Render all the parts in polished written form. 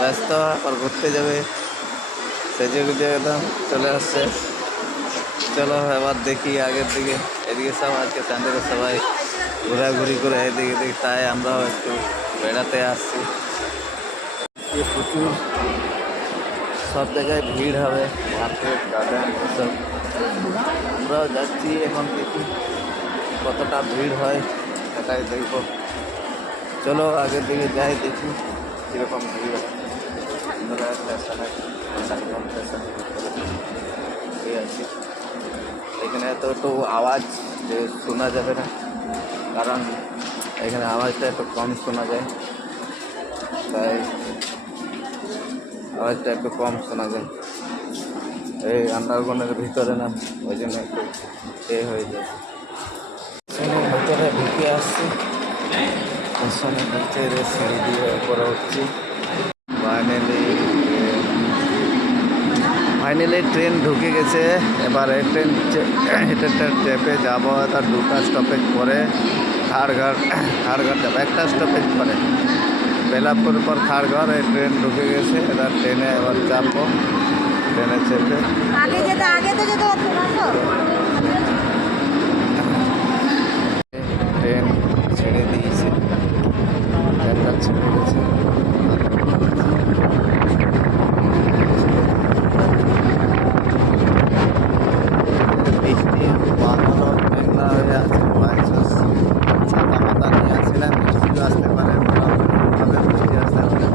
ব্যস্ত আর ঘুরতে যাবে সেজে গুজে একদম চলে আসছে। চলো এবার দেখি আগের দিকে, এদিকে সব আজকে সানডে সবাই ঘোরাঘুরি করে এদিকে এদিকে, তাই আমরাও একটু বেড়াতে আসছি। প্রচুর সব জায়গায় ভিড় হবে, মার্কেট গার্ডেন এসব। আমরাও যাচ্ছি, এখন দেখি কতটা ভিড় হয় সেটাই দেখব। চলো আগের দিকে যাই, দেখি কীরকম ভিড় হয়। আমরা স্টেশনে স্টেশনে আছি, এখানে তো একটু আওয়াজ শোনা যাবে না, কারণ এখানে আওয়াজটা একটু কম শোনা যায়, তাই আওয়াজটা একটু কম শোনা যায়। এই আন্ডারগ্রাউন্ডের ভিতরে না, ওই জন্য একটু হয়ে যায়। ভিতরে ঢুকে আসছি, স্টেশনের ভিতরে সিঁড়ি দিয়ে উপরে উঠছি। ফাইনালি ট্রেন ঢুকে গেছে। এবার এই ট্রেন চেপে যাবো, তার দুটা স্টপেজ পরে খাড়ঘাট যাবো, একটা স্টপেজ পরে বেলাপুর পর খাড়ঘর। এই ট্রেন ঢুকে গেছে, এবার ট্রেনে এবার চাপবো, ট্রেনে চেপে ট্রেন ছেড়ে দিয়েছে, ট্রেনটা ছেড়ে গেছে। বৃষ্টি বাদল মেঘলা হয়ে আছে, বাইচান্স ছাতা মাতা নিয়ে আসছিলাম, বৃষ্টিও আসতে পারে, মোটামুটিভাবে বৃষ্টি আসতে পারে।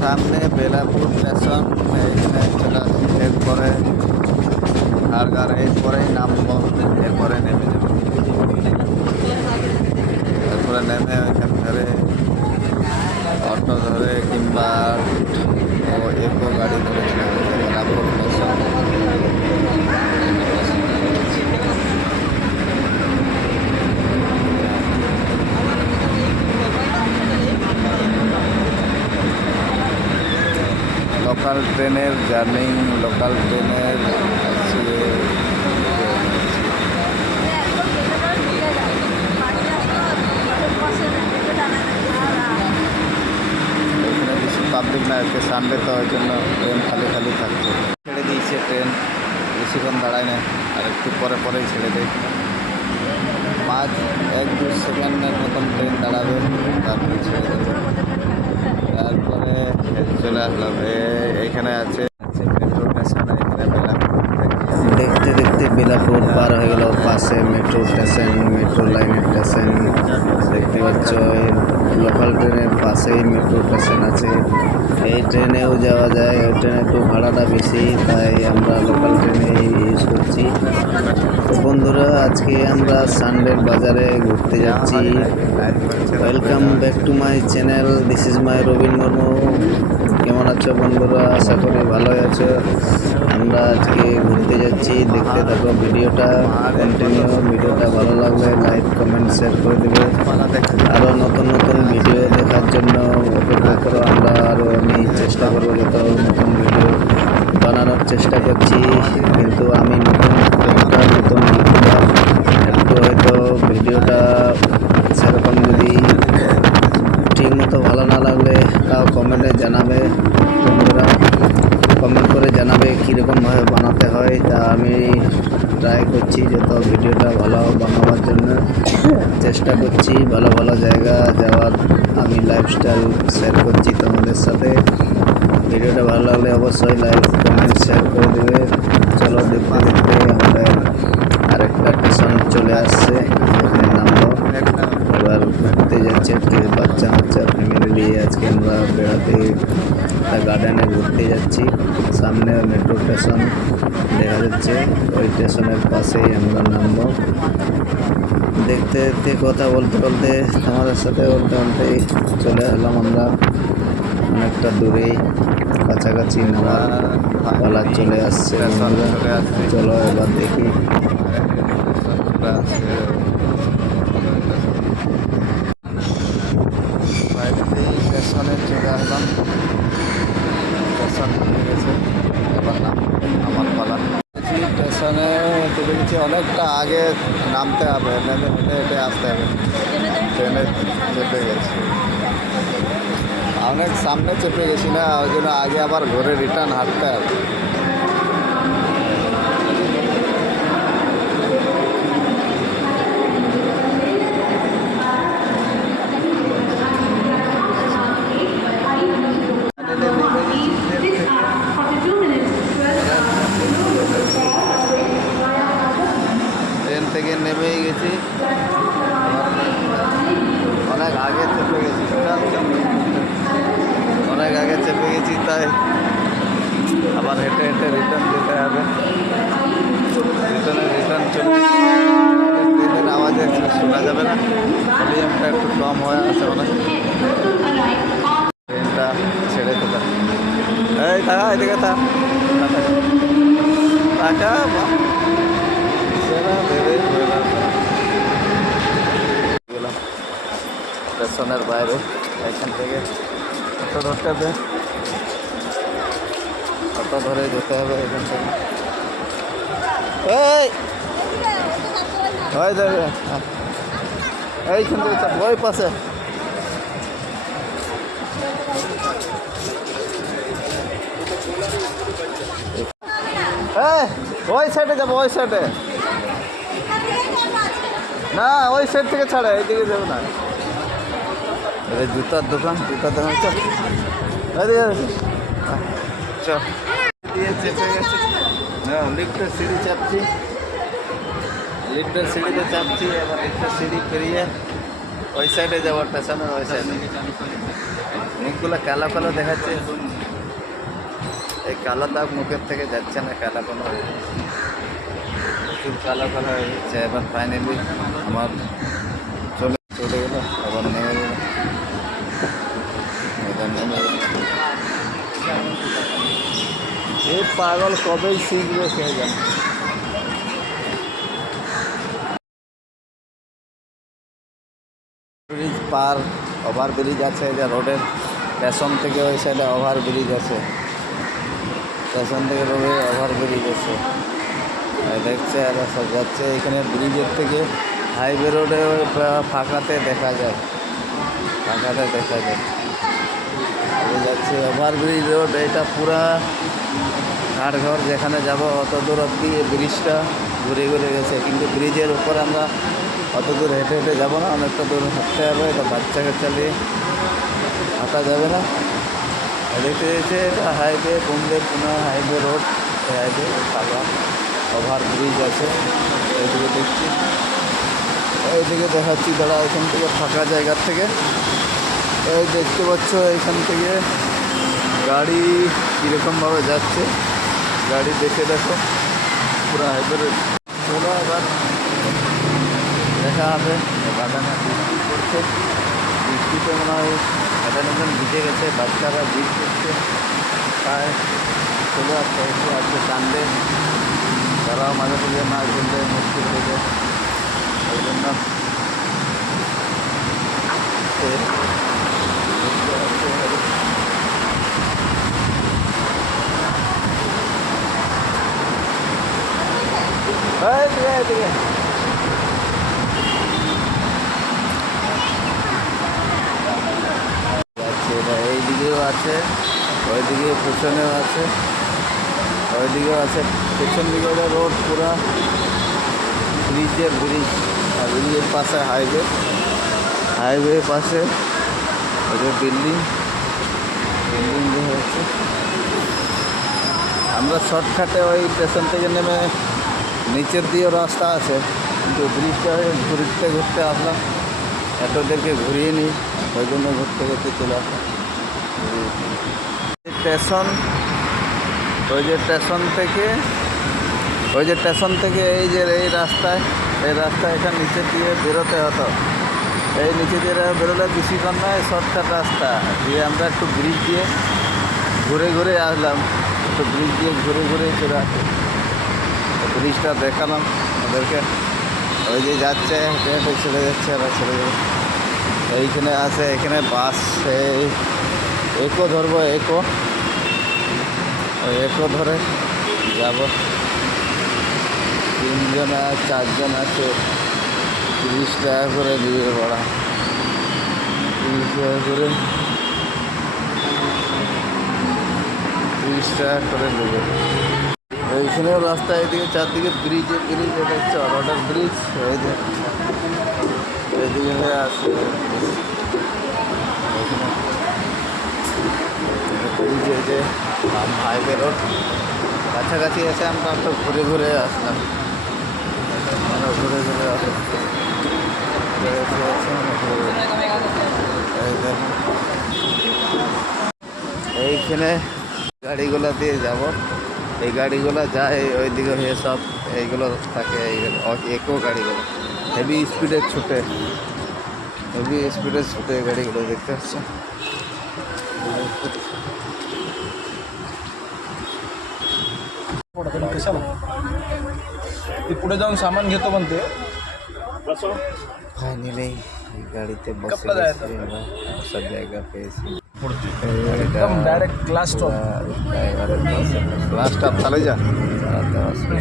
সামনে বেলাপুর স্টেশন, এখানে চলে এরপরে খাড়ঘর, এরপরেই নামব, এরপরে নেমে যাব। এরপরে নেমে ওইখান ধরে অটো ধরে কিংবা একো গাড়ি ধরে বেলাপুর স্টেশন। লোকাল ট্রেনের জার্নি, লোকাল ট্রেনের এখানে বেশি পাবলিক না, আজকে সানডে তো ওই জন্য ট্রেন খালি খালি থাকছে। ছেড়ে দিয়েছে ট্রেন, বেশিক্ষণ দাঁড়ায় না, আর একটু পরে পরেই ছেড়ে দেয়। 1-2 সেকেন্ডের মতন ট্রেন দাঁড়াবে, তারপরে ছেড়ে দেবে। তারপরে চলে আসলাম, এইখানে আছে মেট্রো স্টেশন। এখানে দেখতে দেখতে বেলাপুর পার হয়ে গেল, পাশে মেট্রো স্টেশন, মেট্রো লাইনের স্টেশন দেখতে পাচ্ছ। লোকাল ট্রেনের পাশেই মেট্রো স্টেশন আছে, এই ট্রেনেও যাওয়া যায়। ওই ট্রেনে একটু ভাড়াটা বেশি, তাই আমরা লোকাল ট্রেনে ইউজ করছি। তো বন্ধুরা, আজকে আমরা সানডের বাজারে ঘুরতে যাচ্ছি। Welcome back to my channel, this is my Robin Murmu. কেমন আছো বন্ধুরা? আশা করি ভালোই আছো। আমরা আজকে ঘুরতে যাচ্ছি, দেখতে থাকো ভিডিওটা কন্টিনিউ। ভিডিওটা ভালো লাগলে লাইক কমেন্ট শেয়ার করে দেবে। আরও নতুন নতুন ভিডিও দেখার জন্য অপেক্ষা করো। আমি চেষ্টা করবো যত নতুন ভিডিও বানানোর চেষ্টা করছি, কিন্তু আমি নতুন একটু হয়তো ভিডিওটা সেরকম যদি ঠিক মতো ভালো না লাগলে তাও কমেন্টে জানাবে বন্ধুরা, কমেন্ট করে জানাবে কীরকমভাবে বানাতে হয়, তা আমি ট্রাই করছি যত ভিডিওটা ভালো বানাবার জন্য চেষ্টা করছি। ভালো ভালো জায়গা যাওয়ার আমি লাইফস্টাইল শেয়ার করছি তোমাদের সাথে। ভিডিওটা ভালো লাগলে অবশ্যই লাইক কমেন্ট শেয়ার করে দেবে। চলো দেখতে দেখতে আমাদের আরেকটা স্টেশন চলে আসছে, এখানে নামলো। এবার ঘুরতে যাচ্ছে আজকে বাচ্চা ফ্যামিলি নিয়ে। আজকে আমরা বেড়াতে একটা গার্ডেনে ঘুরতে যাচ্ছি। সামনে মেট্রো স্টেশন দেখা যাচ্ছে, ওই স্টেশনের পাশেই আমরা নামবো। দেখতে দেখতে কথা বলতে বলতে আমাদের সাথে বলতে বলতেই চলে এলাম আমরা অনেকটা দূরেই, কাছাকাছি নামার পালা চলে আসছে বন্ধুরা। চলো এবার দেখি। স্টেশনে চলে আসলাম, স্টেশন হয়ে গেছে, এবার আমার পালা। স্টেশনে চলে গেছি, অনেকটা আগে নামতে হবে, নেমে হেঁটে হেঁটে আসতে হবে। ট্রেনে চেপে গেছি, অনেক সামনে চেপে গেছি না, ওই জন্য আগে আবার ঘুরে রিটার্ন হাঁটতে হবে। ট্রেন থেকে নেমেই গেছি, অনেক আগে চেপে গেছি, অনেক আগে চেপে গেছি, তাই আবার হেঁটে হেঁটে রিটার্ন যেতে হবে। রিটার্ন চলে ট্রেনের আওয়াজে শোনা যাবে না, ভলিউমটা একটু কম হয়ে আছে মনে হয়। ট্রেনটা ছেড়ে দিলাম। এই থাকা, এদিকে থাকা ভেবেই গেলাম স্টেশনের বাইরে। এখান থেকে অটো ধরতে হবে, অটো ধরে যেতে হবে এখান থেকে। ওই দেবে এইখান থেকে ওই পাশে। ওই সাইডে যাবো, ওই সাইডে না, ওই সাইড থেকে ছাড়ে, এইদিকে যাবো না। জুতার দোকান চল, চল দিয়ে চেপে গেছি। হ্যাঁ, লিফটের সিঁড়ি চাপছি, লিফটের সিঁড়িতে চাপছি। এবার লিফটের সিঁড়ি পেরিয়ে ওই সাইডে যাবো, স্টেশনের ওই সাইডে। মুখগুলো কালো কালো দেখাচ্ছে, এই কালো দাগ মুখের থেকে যাচ্ছে না, কালো কালো প্রচুর কালো কালো হয়ে যাচ্ছে। এবার ফাইনালি আমার চলে গেলো, আবার নেমে গেল, এবার নেমে গেল। এই পাগল কবেই শিখবে কে জানে। ব্রিজ পার, ওভার ব্রিজ আছে, যে রোডের স্টেশন থেকে ওই সাইডে ওভার ব্রিজ আছে, স্টেশন থেকে রোডে ওভার ব্রিজ আছে। দেখছে আর সব যাচ্ছে, এখানে ব্রিজের থেকে হাইওয়ে রোডে ফাঁকাতে দেখা যায়, যাচ্ছে ওভার ব্রিজ রোড। এটা পুরা ঘাটঘর যেখানে যাব অত দূর অব্দি ব্রিজটা ঘুরে ঘুরে গেছে, কিন্তু ব্রিজের উপর আমরা অত দূর হেঁটে হেঁটে যাবো না, অনেকটা দূর হাঁটতে হবে। এটা বাচ্চা কাচ্চা নিয়ে হাঁটা যাবে না। দেখতে দেখতে এটা হাইওয়ে, বোম্বে পুনা হাইওয়ে রোড, হাইওয়ে ফাঁকা, ওভার ব্রিজ আছে। এইদিকে দেখছি, এইদিকে দেখাচ্ছি দাঁড়া, এখান থেকে ফাঁকা জায়গার থেকে এই দেখতে পাচ্ছ, এখান থেকে গাড়ি কীরকমভাবে যাচ্ছে, গাড়ি দেখে দেখো পুরো হাইওয়ে। চলো এবার দেখা হবে। বাগানে বৃষ্টি পড়ছে, বৃষ্টিতে মনে হয় এখন ভিজে গেছে, বাচ্চারা ভিড় করছে, তাই চলে আসতে হচ্ছে। আজকে সানডে, তারাও মাঝে মাঝে না ঘুরলে মুশকিল হয়ে যায়, ওই জন্য এইদিকেও আছে, ওইদিকে পিছনেও আছে, ওইদিকেও আছে। পেছন দিকে রোড পুরা ব্রিজের পাশে হাইওয়ে পাশে ওই যে বিল্ডিং যে হচ্ছে। আমরা শর্টকাটে ওই স্টেশন থেকে নেমে নিচের দিয়েও রাস্তা আছে, কিন্তু ব্রিজটা ঘুরতে আসলাম, এতদেরকে ঘুরিয়ে নিই, ওই জন্য ঘুরতে চলে আসলাম। স্টেশন ওই যে স্টেশন থেকে এই রাস্তায় এখানে নিচে দিয়ে বেরোতে হতো। এই নিচে দিয়ে বেরোলে বেশিক্ষণ নয়, শর্টকাট রাস্তা দিয়ে আমরা একটু ব্রিজ দিয়ে ঘুরে আসলাম, একটু ব্রিজ দিয়ে ঘুরে চলে আসি। ব্রিজটা দেখালাম ওদেরকে, ওই যে যাচ্ছে হেঁটে চলে যাচ্ছে, আবার চলে যাবে। এইখানে আছে, এখানে বাস একো ধরবো, একো ধরে যাব। 3 জন 4 জন আছে, 30 টাকা করে দিয়ে ভাড়া, 30 টাকা করে নেবে। এইখানেও রাস্তা, এদিকে চারদিকে ব্রিজ, এটা হচ্ছে অর্ডার ব্রিজ। এদিকে আছে ব্রিজ, এই যে হাইওয়ে রোড কাছাকাছি আছে। আমরা তো ঘুরে আসলাম, ঘুরে আসলাম। এইখানে গাড়িগুলো দিয়ে যাব, এই গাড়িগুলো যায় ওইদিকে হয়ে, সব এইগুলো থাকে, একো গাড়িগুলো হেভি স্পিডে ছুটে গাড়িগুলো দেখতে পাচ্ছি। कशाला ते पुढे जाऊन सामान घेतो म्हणते। फायनली गाड़ीते बस कपड़ा जायचं सब जाएगा पे एकदम direct class stop class stop চলে যা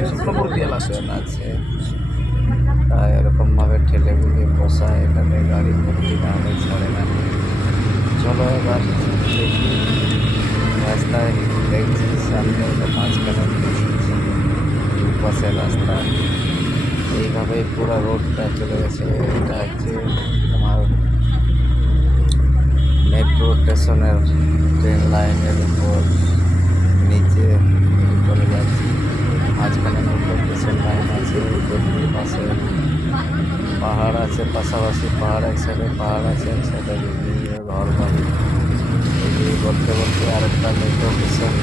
সুপ্রপুর দিয়ে লাস্ট আছে। এরকমভাবে ঠেলে বুঝিয়ে বসা, এটাতে গাড়ি ভর্তি না হলে ছাড়ে না। চলো এবার দেখি, রাস্তায় দেখছি সামনে মাঝখানে দুপাশে রাস্তা, এইভাবেই পুরো রোডটা চলে গেছে। এটা হচ্ছে তোমার মেট্রো স্টেশনের ট্রেন লাইনের উপর নিচে চলে যাচ্ছি। মাঝখানে মেট্রো স্টেশন লাইন আছে, পাশে পাহাড় আছে, পাশাপাশি পাহাড়, এক সাইডে পাহাড় আছে, এক সাইডে ঘর বাড়ি। এই বলতে আরেকটা মেট্রো স্টেশন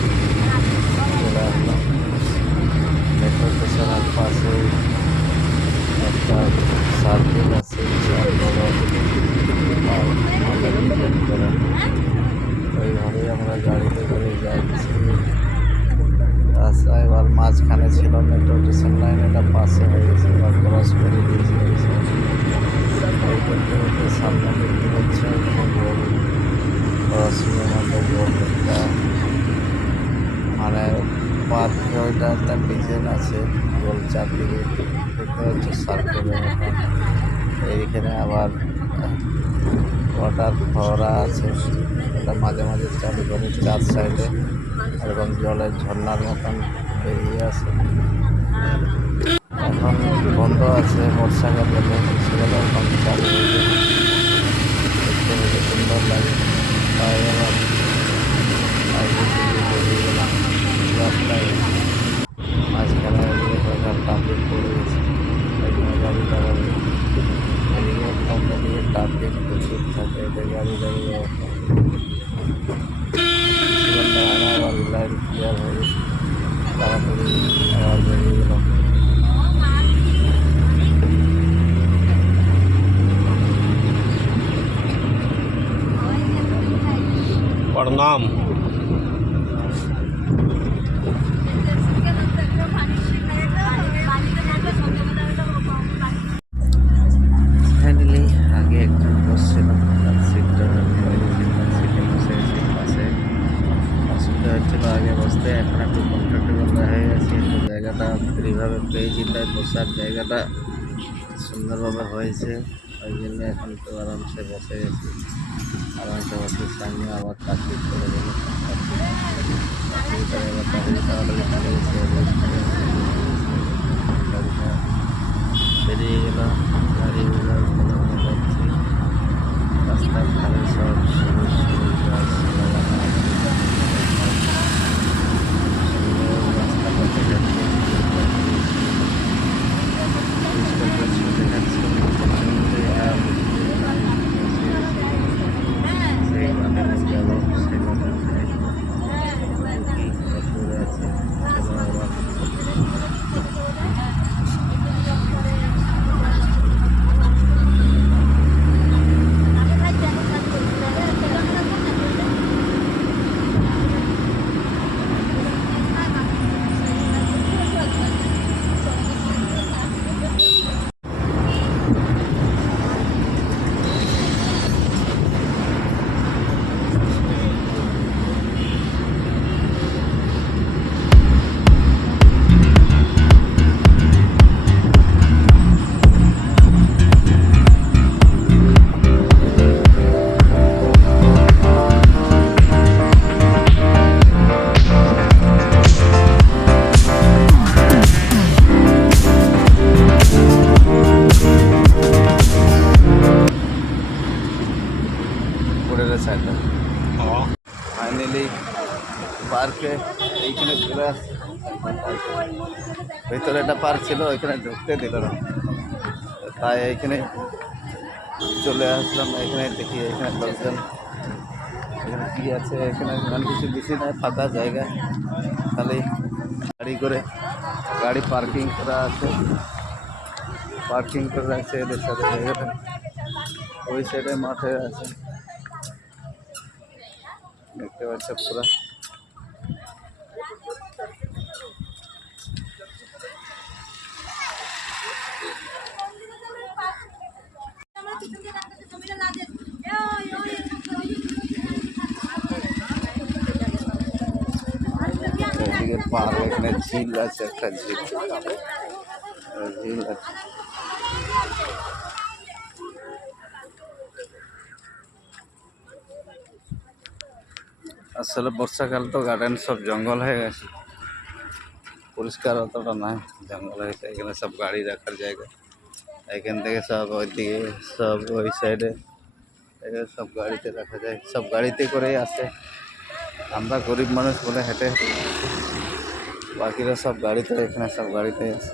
চলে আসলাম। মেট্রো স্টেশনের পাশে একটা সার্কেল আছে, ওইভাবেই আমরা গাড়িতে করে যাচ্ছি। রাস্তা এবার মাঝখানে ছিল মেট্রো স্টেশন লাইন, এটা পাশে হয়ে গেছে, এবার ক্রস করে দিয়েছে। সামনে দেখতে পাচ্ছে ক্রসিংয়ের মতো গোল একটা, মানে পার্ক, ওইটা একটা ডিজাইন আছে গোল চারদিকে দেখতে পাচ্ছি সার্কেলের মতো। এইখানে আবার ওয়াটার ফোয়ারা আছে, এটা মাঝে মাঝে চালু করে, 4 সাইডে এরকম জলের ঝর্ণার মতন বেরিয়ে আসে। এখন বন্ধ আছে, বর্ষাকালে সেগুলো এখন চালু হয়েছে, দেখতে হয়েছে সুন্দর লাগে। তাই আবার বেরিয়ে গেলাম রাস্তায়, মাঝখানে ট্রাফিক পড়ে গেছে, গাড়ি দাঁড়াবে। এদিকে ট্রাফিক প্রচুর থাকে, এতে গাড়ি দাঁড়িয়ে আবার লাইন ক্লিয়ার হয়ে গেছে, তাড়াতাড়ি আবার বেরিয়ে গেলাম। प्रणाम। ফাইনালি আগে একজন বসছিলাম, তার সিটটা বসে পাশে, অসুবিধা হচ্ছিলো আগে বসতে, এখন একটু কমফর্টেবল হয়ে গেছে। একটু জায়গাটা ফ্রিভাবে পেয়েছি, তাই বসার জায়গাটা সুন্দরভাবে হয়েছে, ওই জন্য এখন তো আরামসে বসে গেছি। আরামসে বসে সামনে আবার ট্রাফিক করে গেল, বেরিয়ে গেল গাড়িগুলো যাচ্ছি রাস্তার ধারে সব সবুজ সবুজ গাছ লাগানো আছে। রাস্তা পথে যাচ্ছে পরিষ্কার পরিচ্ছন্ন দেখাচ্ছে প্রচন্ড আর সেই বাগানে যাবো সেই বাগানে দেখি কত দূরে আছে চলো আবার উপরের সাইডটা ফাইনালি পার্কে এইখানে চলে আসছে ভিতরে একটা পার্ক ছিল ওইখানে ঢুকতে দিল না তাই এইখানে চলে আসলাম এখানে দেখি এখানে লোকজন এখানে কী আছে এখানে মানে কিছু বেশি নয় ফাঁকা জায়গা খালি গাড়ি করে গাড়ি পার্কিং করা আছে পার্কিং করে রাখছে এদের সাথে জায়গাটা ওই সাইডে মাঠে আছে দেখতে পাচ্ছ পুরা এদিকে পার্ক এখানে ঝিল আছে একটা ঝিল ঝিল আছে আসলে বর্ষাকাল তো গার্ডেন সব জঙ্গল হয়ে গেছে পরিষ্কার অতটা নাই জঙ্গল হয়েছে এখানে সব গাড়ি রাখার জায়গা এখান থেকে সব ওইদিকে সব ওই সাইডে এখানে সব গাড়িতে রাখা যায় সব গাড়িতে করেই আসে আমরা গরিব মানুষ বলে হেঁটে বাকিরা সব গাড়িতে এখানে সব গাড়িতে আসে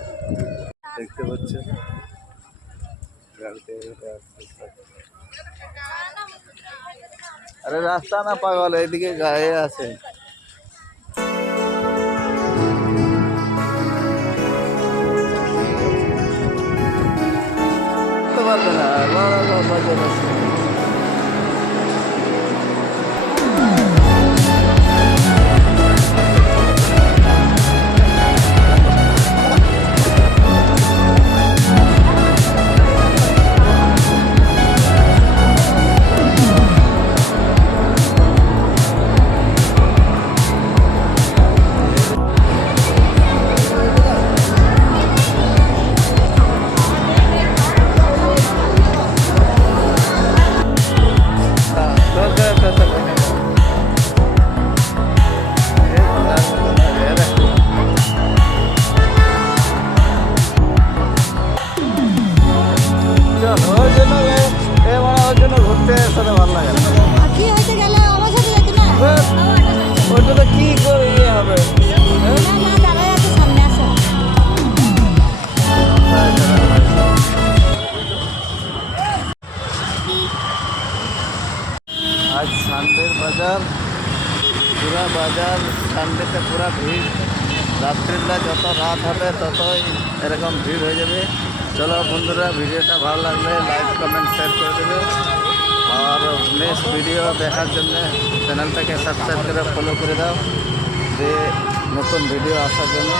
দেখতে পাচ্ছ গাড়িতে আসছে সব আরে রাস্তা না পাগল এইদিকে গায়ে আছে পারবে না বাজার আছে ঘুরতে সাথে ভালো লাগে কি হইতে গেলে আমার সাথে যেতে না ওইটা তো কি করে ইয়ে হবে না না দাঁড়ায় আছে সামনে আসো आज সানডের বাজার পুরা বাজার সানডেতে পুরা ভিড় রাত্রিবেলা যত রাত হবে ততই এরকম ভিড় হয়ে যাবে চলো বন্ধুরা ভিডিওটা ভালো লাগলে লাইক কমেন্ট শেয়ার করে দেবে আর নেক্সট ভিডিও দেখার জন্য চ্যানেলটাকে সাবস্ক্রাইব করে ফলো করে দাও যে নতুন ভিডিও আসার জন্য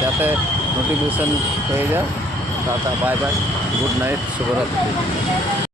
যাতে নোটিফিকেশন হয়ে যায় tata bye bye good night শুভরাত্রি